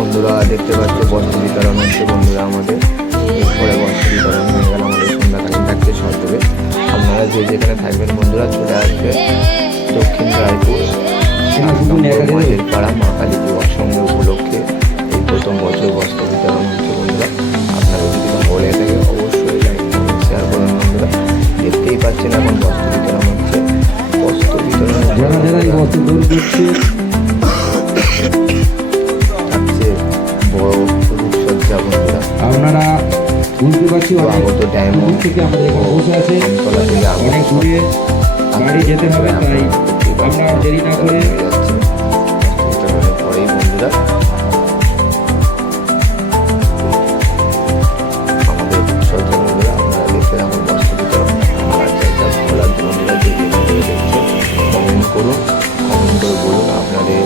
বন্ধুরা দেখতে পাচ্ছে বস্ত্র বিতরণ হচ্ছে বন্ধুরা আমাদের। এরপরে বস্ত্র বিতরণ হয়ে গেল আমাদের সন্ধ্যাকালীন থাকছে সদরে। আপনারা যে যেখানে থাকবেন বন্ধুরা চলে আসবে দক্ষিণ রায়পুর মাঝের পাড়া মা কালী যুবক সংঘ উপলক্ষে এই প্রথম বছর বস্ত্র বিতরণ হচ্ছে বন্ধুরা। আপনারা যদি ভালো লেগে থাকে অবশ্যই লাইক কমেন্ট শেয়ার করুন বন্ধুরা। দেখতেই পাচ্ছেন এখন বস্ত্র বিতরণ হচ্ছে। বস্ত্র বিতরণ থাকছে বড় রূপসজ্জা বন্ধুরা। আপনারা বুঝতে পারছি আগত ডায়মন্ড থেকে আমাদের এখানে বসে আছে, আমতলা থেকে অনেক দূরে গাড়ি যেতে হবে, তাই আমরা দেরি না করে যাচ্ছে পরেই বন্ধুরা আমাদের রূপসজ্জা বন্ধুরা। আপনারা দেখতে আমার বস্ত্র বিতরণ আমার জায়গা খোলার জন্য বন্ধুরা যে দেখছেন কমেন্ট করুন, কমেন্ট করে বলুন আপনাদের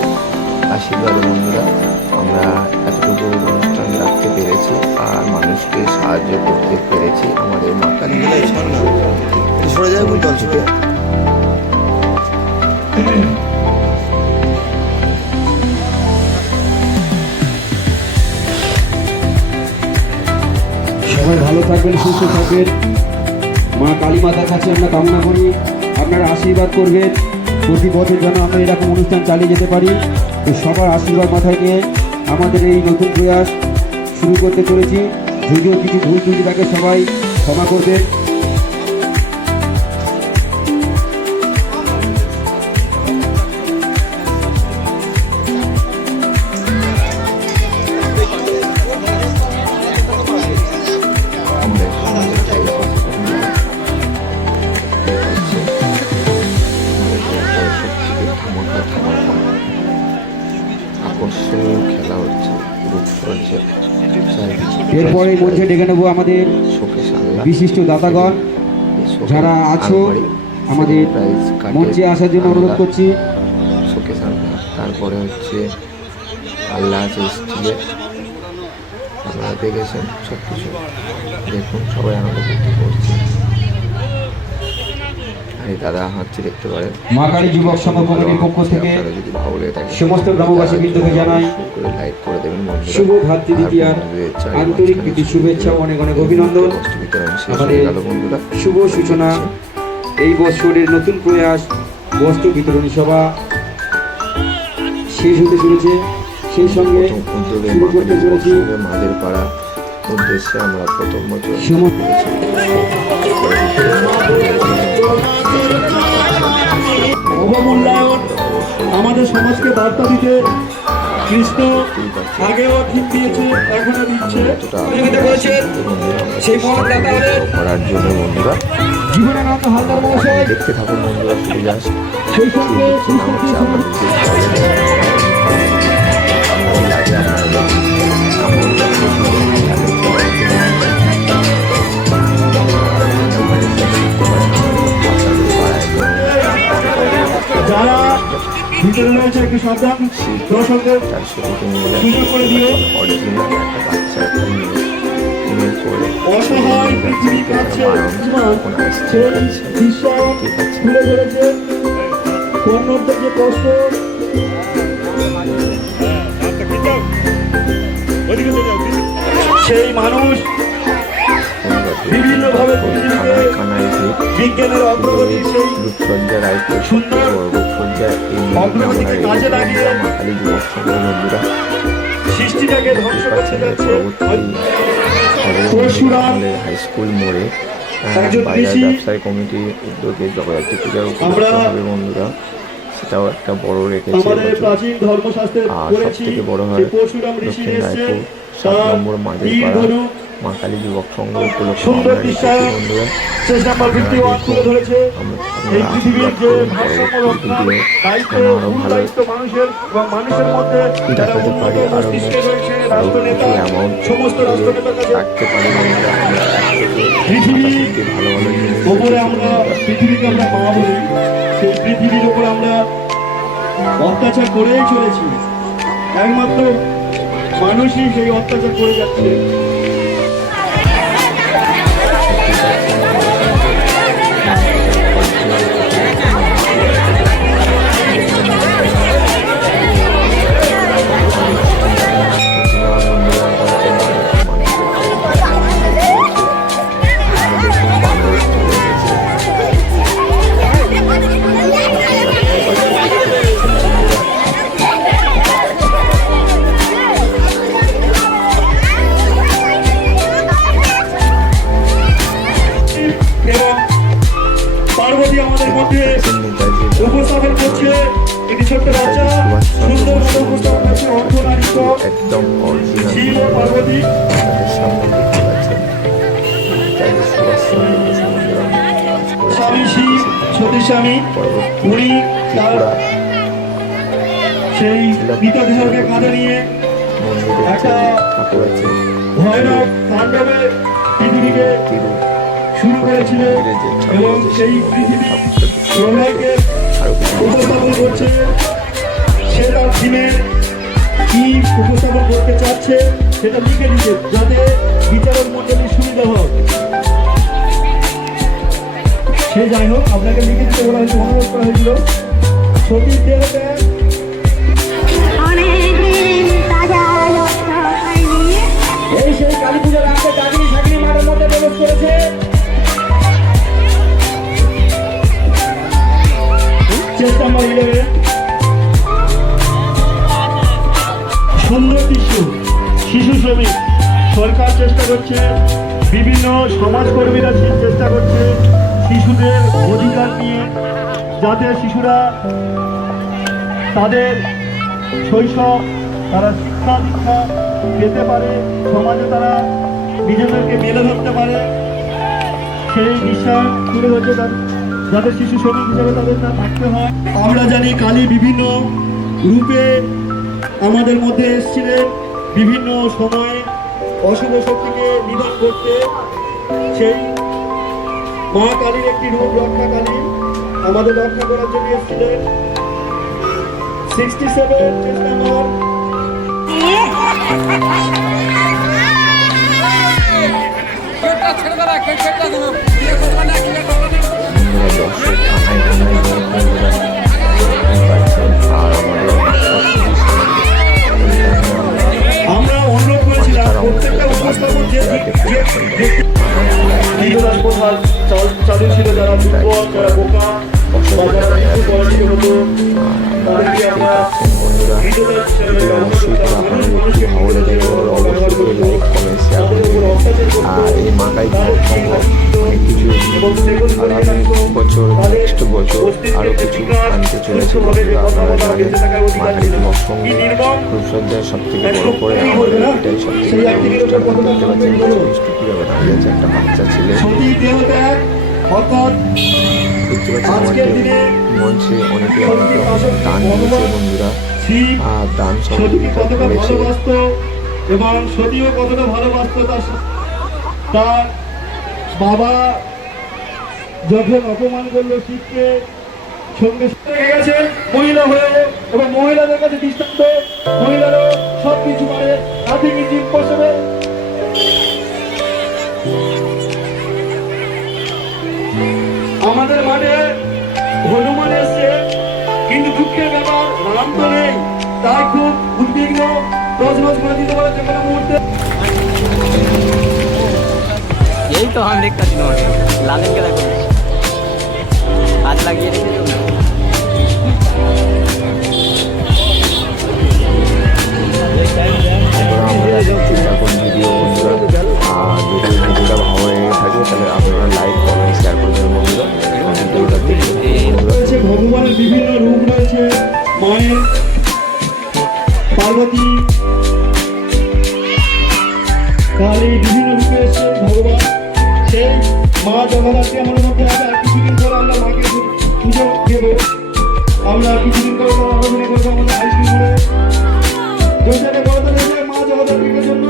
আশীর্বাদ বন্ধুরা আমরা এতটুকু অনুষ্ঠান রাখতে পেরেছি আর মানুষকে সাহায্য করতে পেরেছি আমাদের মা কালী সরে যায় বলতে থেকে। সবাই ভালো থাকবেন, সুস্থ থাকবেন। মা কালী মাতার কাছে আমরা কামনা করি আপনারা আশীর্বাদ করবেন, প্রতি বছর যেন আমরা এরকম অনুষ্ঠান চালিয়ে যেতে পারি। তো সবার আশীর্বাদ মাথায় নিয়ে আমাদের এই নতুন প্রয়াস শুরু করতে চলেছি। যদিও কিছু ভুল ত্রুটি থাকে সবাই ক্ষমা করবেন। আকর্ষণীয় খেলা হচ্ছে রূপসজ্জা। এরপরে মঞ্চে ডেকে নেব আমাদের বিশিষ্ট দাতাগণ যারা আছো, আমাদের মঞ্চে আসার জন্য অনুরোধ করছি। শোকেস আলনা, তারপরে হচ্ছে আল্লাহ আছে স্টিলের। আপনারা দেখেছেন সব কিছু দেখুন, সবাই আনন্দ করতে করছে। এই দাদা হাঁটছে দেখতে পারেন। মা কালী যুবক সংঘ কমিটির পক্ষ থেকে যদি ভালো লেগে থাকে সমস্ত গ্রামবাসী বৃন্দকে জানাই লাইক করে দেবেন বন্ধুরা। শুভ ভাতৃ দ্বিতীয়ার আন্তরিক প্রীতি শুভেচ্ছা, অনেক অনেক অভিনন্দন। আমাদের বন্ধুরা শুভ সূচনা, এই বছরের নতুন প্রয়াস বস্ত্র বিতরণী সভা শেষ হতে চলেছে। সেই সঙ্গে উদ্যোগে শুরু করতে চলেছি মাঝের পাড়া উদ্দেশ্যে আমরা প্রথম বছর অবমূল্যায়ন আমাদের সমাজকে বার্তা দিতে কৃষ্ণ আগেও ঠিক দিয়েছে, এখনো দিচ্ছে। সেই মহান দাতা হলেন করার জন্য বন্ধুরা জীবনানন্দ হালদার মহাশয়। দেখতে থাকুন বন্ধুরা, শুধু জাস্ট সেই সঙ্গে যারা ভিতরে রয়েছে একটু সাবধান, দর্শকদের সুযোগ করে দিও। অসহায় পৃথিবী কাছে সেই দৃশ্য তুলে ধরেছে, কন্নড়দের যে কষ্ট। সেই মানুষ বিভিন্নভাবে বিজ্ঞানের অগ্রগতি সেই সুন্দর অগ্রগতিকে কাজে লাগিয়ে সৃষ্টিটাকে ধ্বংস করতে যাচ্ছে। হাই স্কুল মোড়ে ব্যবসায়ী কমিটির উদ্যোগে জগদ্ধাত্রী পূজার হবে বন্ধুরা। সেটাও একটা বড় রেখেছে। প্রাচীন ধর্মশাস্ত্রে আর সব থেকে বড় হয় দক্ষিণ রায়পুর 7 নম্বর মাঝের পাড়া মা কালী যুবক সংঘ উপলক্ষে সুন্দর দৃশ্যায়ন শেষ নাম্বার 51 তুলে ধরেছে। এই পৃথিবীর যে ভারসাম্য রক্ষা দায়িত্ব, মূল দায়িত্ব মানুষের এবং মানুষের মধ্যে যারা উন্নত মস্তিষ্কে রয়েছে রাষ্ট্রনেতা, সমস্ত রাষ্ট্রনেতার কাছে রাখতে পারি বন্ধুরা। পৃথিবীর ভালো ভালো ওপরে আমরা পৃথিবীকে আমরা মা বলি, সেই পৃথিবীর ওপরে আমরা অত্যাচার করেই চলেছি। একমাত্র মানুষই সেই অত্যাচার করে যাচ্ছে। একদম অরিজিনাল শিব ও পার্বতী আপনাদের সামনে দেখতে পাচ্ছেন নেতাজি সুভাষচন্দ্র বসু মন্দির স্বামী শিব সতী স্বামী পরবর্তী উনি তার ত্রিপুরা সেই মৃতদেহকে কাঁধে নিয়ে মন্দিরের একটা যে ঠাকুর আছে ভয়ানক তাণ্ডবে পৃথিবীকে তিরু শুরু করেছিলেন এবং সেই পৃথিবী প্রলয়কে আরো কিছু উপস্থাপন করছে। সে তার থিমের কি উপস্থাপন করতে চাচ্ছে সেটা লিখে দিতে, যাতে বিচারক মন্ডলীর সুবিধা হোক। সে যাই হোক, আপনাকে লিখে দিতে বলা হয়েছে, অনুরোধ করা হয়েছিল। সতীর দেহতে এই সেই কালী পুজোর আগে চাকরি চাকরি মাঠের মধ্যে প্রবেশ করেছে। চেষ্টা মহিলা সুন্দর টিস্যু শিশু শ্রমিক সরকার চেষ্টা করছে, বিভিন্ন সমাজকর্মীরা চেষ্টা করছে শিশুদের অধিকার নিয়ে, যাতে শিশুরা তাদের শৈশব তারা শিক্ষা দীক্ষা পেতে পারে, সমাজে তারা নিজেদেরকে মেলে ধরতে পারে, সেই বিশ্বাস তুলে ধরছে যাতে শিশু শ্রমিক হিসেবে তাদের না থাকতে হয়। আমরা জানি কালী বিভিন্ন রূপে আমাদের মধ্যে এসেছিলেন, বিভিন্ন সময়ে অশুভ শক্তিকে নিধন করতে। সেই মা কালীর একটি রূপ রক্ষা কালী আমাদের রক্ষা করার জন্য এসেছিলেন। 67 চেষ্টা নম্বর বন্ধুরা দর্শক আনাই আনাই বন্ধুরা পাচ্ছেন আর আমাদের আমরা অনুরোধ করেছিলাম প্রত্যেকটা উপস্থাপন যে হাসপাতাল চালু ছিল, যারা দুর্বল, যারা বোকা বা যারা কিছু পড়াশোনা হতো তাদেরকে আমরা বন্ধুরা অবশ্যই তো আপনাদের একটু ভালো লেগে গেলে অবশ্যই লাইক কমেন্ট শেয়ার করবেন। আর এই মাকাই সম্ভব অনেক কিছু আগামী বছর নেক্সট বছর আরও কিছু আনতে চলেছে বন্ধুরা। আপনারা জানেন মাকাই মৌসুমী রূপসজ্জার সব থেকে বড় করে আমাদের এটাই সব থেকে বড় অনুষ্ঠান। দেখতে পাচ্ছেন মিষ্টি কীভাবে দাঁড়িয়ে আছে একটা বাচ্চা ছেলে, সতী দেহত্যাগ অর্থাৎ দেখতে পাচ্ছেন আজকের দিনে মঞ্চে অনেকে অনেক রকমের দান দিয়েছে বন্ধুরা। শিব আর দান সতীকে সহযোগিতা কতটা করেছে ভালোবাসত এবং সতীও কতটা ভালোবাসত তার বাবা যখন অপমান করলো শিবকে, সঙ্গে সঙ্গে গেছে মহিলা হয়ে, এবং মহিলাদের কাছে দৃষ্টান্ত, মহিলারও সব কিছু পারে, নাথিং ইজ ইম্পসিবল। আমাদের মাঠে হনুমান এসছে, কিন্তু দুঃখের ব্যাপার রাম তো নেই, তাই খুব উদ্বিগ্ন, তছনছ করে দিতে পারে যে কোনো মুহূর্তে। यही तो हम देखता थी नोट लालन के लगे हाथ लगी আমরা এখন ভিডিও বন্ধুরা, আর যদি ভিডিওটা ভালো লেগে থাকে তাহলে আপনারা লাইক কমেন্ট শেয়ার করবেন বন্ধুরা। ভিডিওটা দেখবেন বন্ধুরা। রয়েছে ভগবানের বিভিন্ন রূপ রয়েছে, মায়ের পার্বতী কালী বিভিন্ন রূপে এসছে ভগবান। সেই মা জগন্নাথকে আমার মধ্যে আছে। আর কিছুদিন পরে আমরা মাকে পুজো দেবো, আমরা কিছুদিন পরে আরাধনা করবো আমাদের আইসক্রিমে দোষাতে বলতে রয়েছে মা জগন্নাথের জন্য,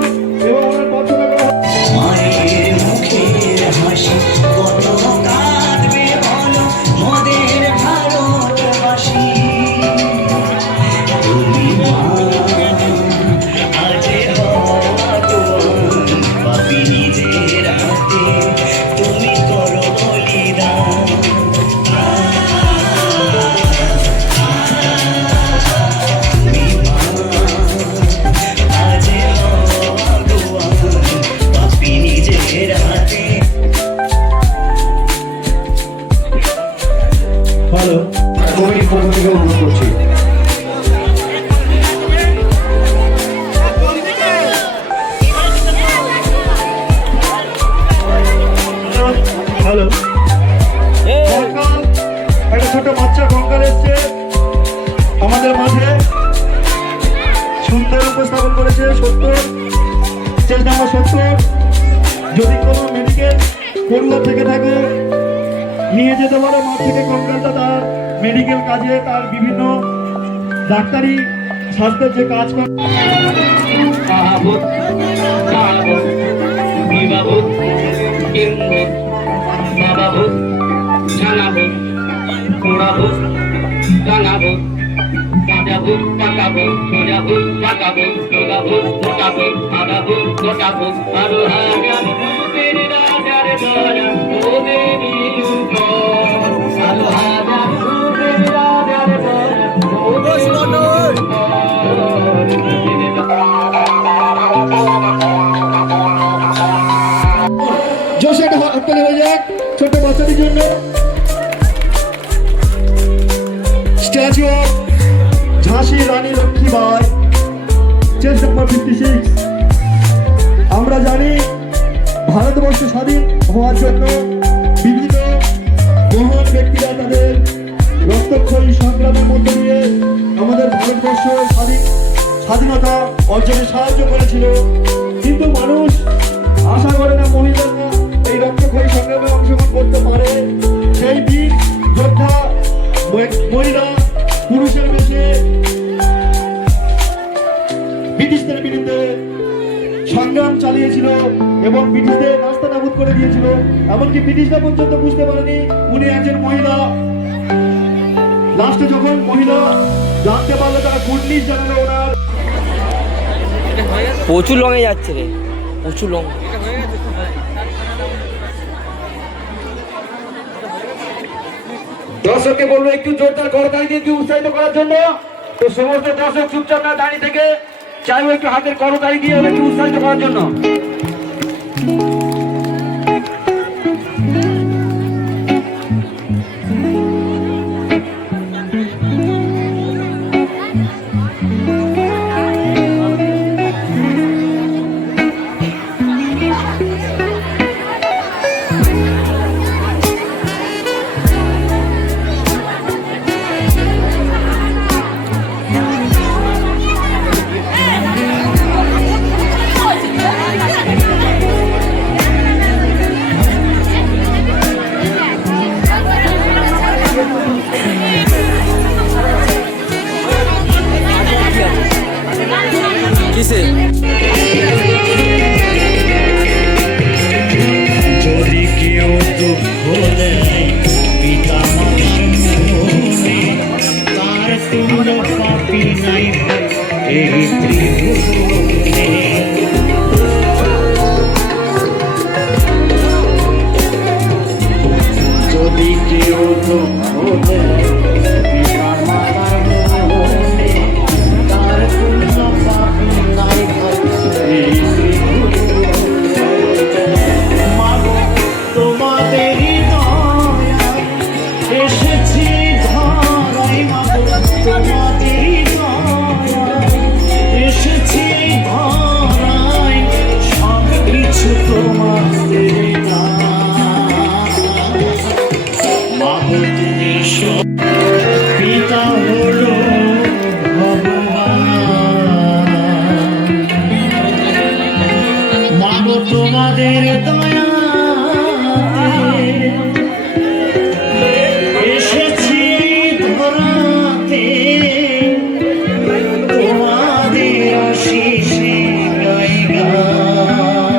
এবং আমরা প্রার্থনা করা মায়ের মুখের হাসি কত কাঁদবে বলো মোদের ভারতবাসী, তুমি মা আজ হওয়া তোমার পাপি নিজের হাতে, তুমি করো বলিদান। তুমি মা সুন্দর উপস্থাপন করেছে 70, স্টেজ নাম্বার 70। যদি কোনো মেডিকেল পড়ুয়া থেকে থাকে নিয়ে যেতে পারে মাঠ থেকে কঙ্কালটা তার মেডিকেল কাজে, তার বিভিন্ন ডাক্তারি স্বাস্থ্যের যে কাজ করে। আহাবুত আহাবুত বিবাবুত কিম্বুত বাবাবুত জানাবুত পোড়াবুত রাঙাবুত কাঁদাবুত পাকাবুত সোজাবুত পাকাবুত সোজাবুত মোটাবুত আদাবুত গোটাবুত আরো হাজার রূপের রাজার দয়া ও দেবী আরো হাজার রূপের রাজার দয়া ও জোশে একটা হাততালি হয়ে যাক ছোট্ট বাচ্চাদের জন্য। স্ট্যাচু অফ ঝাঁসি রানী লক্ষ্মীবাই, চেঞ্জ নাম্বার 56। আমরা জানি ভারতবর্ষ স্বাধীন হওয়ার জন্য বিভিন্ন মহান ব্যক্তিরা তাদের রক্তক্ষয়ী সংগ্রামের মধ্যে দিয়ে আমাদের ভারতবর্ষ স্বাধীনতা অর্জনে সাহায্য করেছিল। কিন্তু মানুষ আশা করে না মহিলারা এই রক্তক্ষয়ী সংগ্রামে অংশগ্রহণ করতে পারে। সেই বীর যোদ্ধা মহিলা পুরুষের বেশে ব্রিটিশদের বিরুদ্ধে সংগ্রাম চালিয়েছিল এবং ব্রিটিশদের রাস্তা নাবুদ করে দিয়েছিল। এমনকি ব্রিটিশরা পর্যন্ত বুঝতে পারেনি উনি একজন মহিলা। লাস্টে যখন মহিলা জানতে পারলো, তারা গুড নিউজ জানালো ওনার। প্রচুর লঙে যাচ্ছে রে, প্রচুর লং। দর্শককে বলবো একটু জোরদার করতালি দিয়ে উৎসাহিত করার জন্য। তো সমস্ত দর্শক চুপচাপ না দাঁড়িয়ে থেকে চাইবো একটু হাতের করতালি দিয়ে একটু উৎসাহিত করার জন্য। কিসে যদি কেউ দুঃখ দেয় পিতা মাতার মনে, তার কোনো পাপি নাই এই ত্রিভুবনে। যদি কেউ দুঃখ দেয় পিতা মাতার মনে, তার কোনো পাপি নাই এই তোমাদেরই দয়ায় এসেছি ধরাই মাগো, তোমাদেরই দয়ায় এসেছি ধরাই, সব কিছু তোমাদের মাগো। তুমি সব পিতা হলো ভগবান, মাগো তোমাদের দয়া এসেছি ধরাতে, তোমাদের আশিসে গাই গান।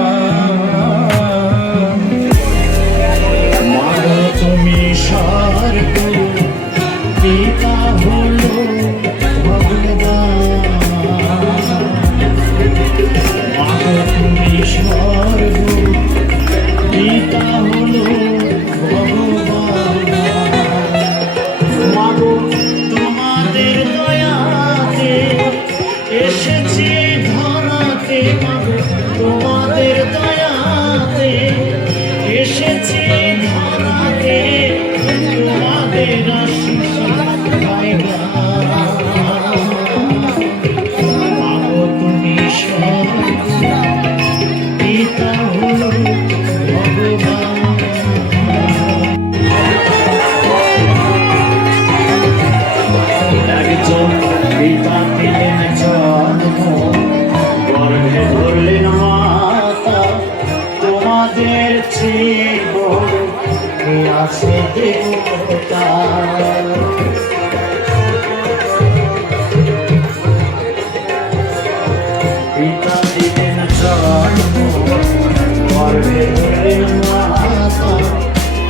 মাগো তুমি স্বর্গ পিতা হলো ভগবান, মাগো তুমি স্বর্গ পিতা হলো ভগবান। মাগো তোমাদের দয়াতে এসেছি ধরাতে, মাগো তোমাদের দয়াতে এসেছি ধরাতে, তোমাদের আশিস গাই গান। মাগো তুমি স্বর্গ পিতা হলো ভগবান। একজন পিতা দিলেন জন্ম, আছে দেবতা পিতা দিলেন জন্ম গর্ভে ধরে মাতা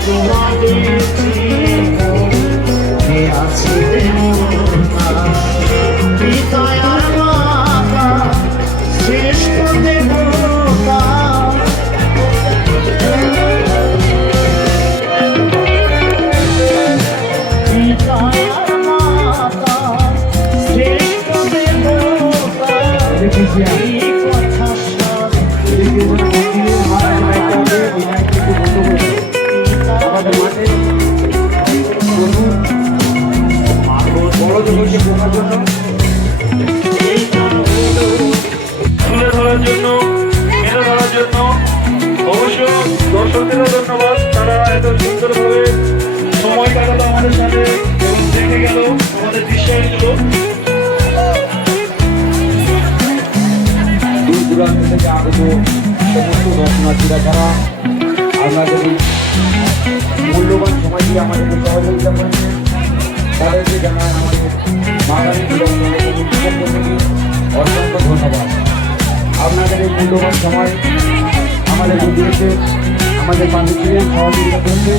তোমাদের জীবনে আছে দেবতা পিতা আর মাতা শ্রেষ্ঠ দেবতা পিতা আর মাতা শ্রেষ্ঠ দেবতা এই কথা আমাদের মাঠে বড় জগৎকে বোঝার জন্য তুলে ধরার জন্য মেরে ধরার জন্য অবশ্য দর্শকদেরও ধন্যবাদ, তারা এত সুন্দরভাবে সময় কাটালো আমাদের সাথে এবং দেখে গেল আমাদের দৃশ্যায়নগুলো। দূর দূরান্ত থেকে আগত সমস্ত দর্শনার্থীরা যারা আপনাদের এই মূল্যবান সময় দিয়ে আমাদেরকে সহযোগিতা করেছে তাদেরকে জানাই আমাদের বাঙালি অসংখ্য ধন্যবাদ। আপনাদের এই মূল্যবান সময় আমাদের বুঝিয়েছে, আমাদের পাশে ছিলেন, সহযোগিতা করেছে।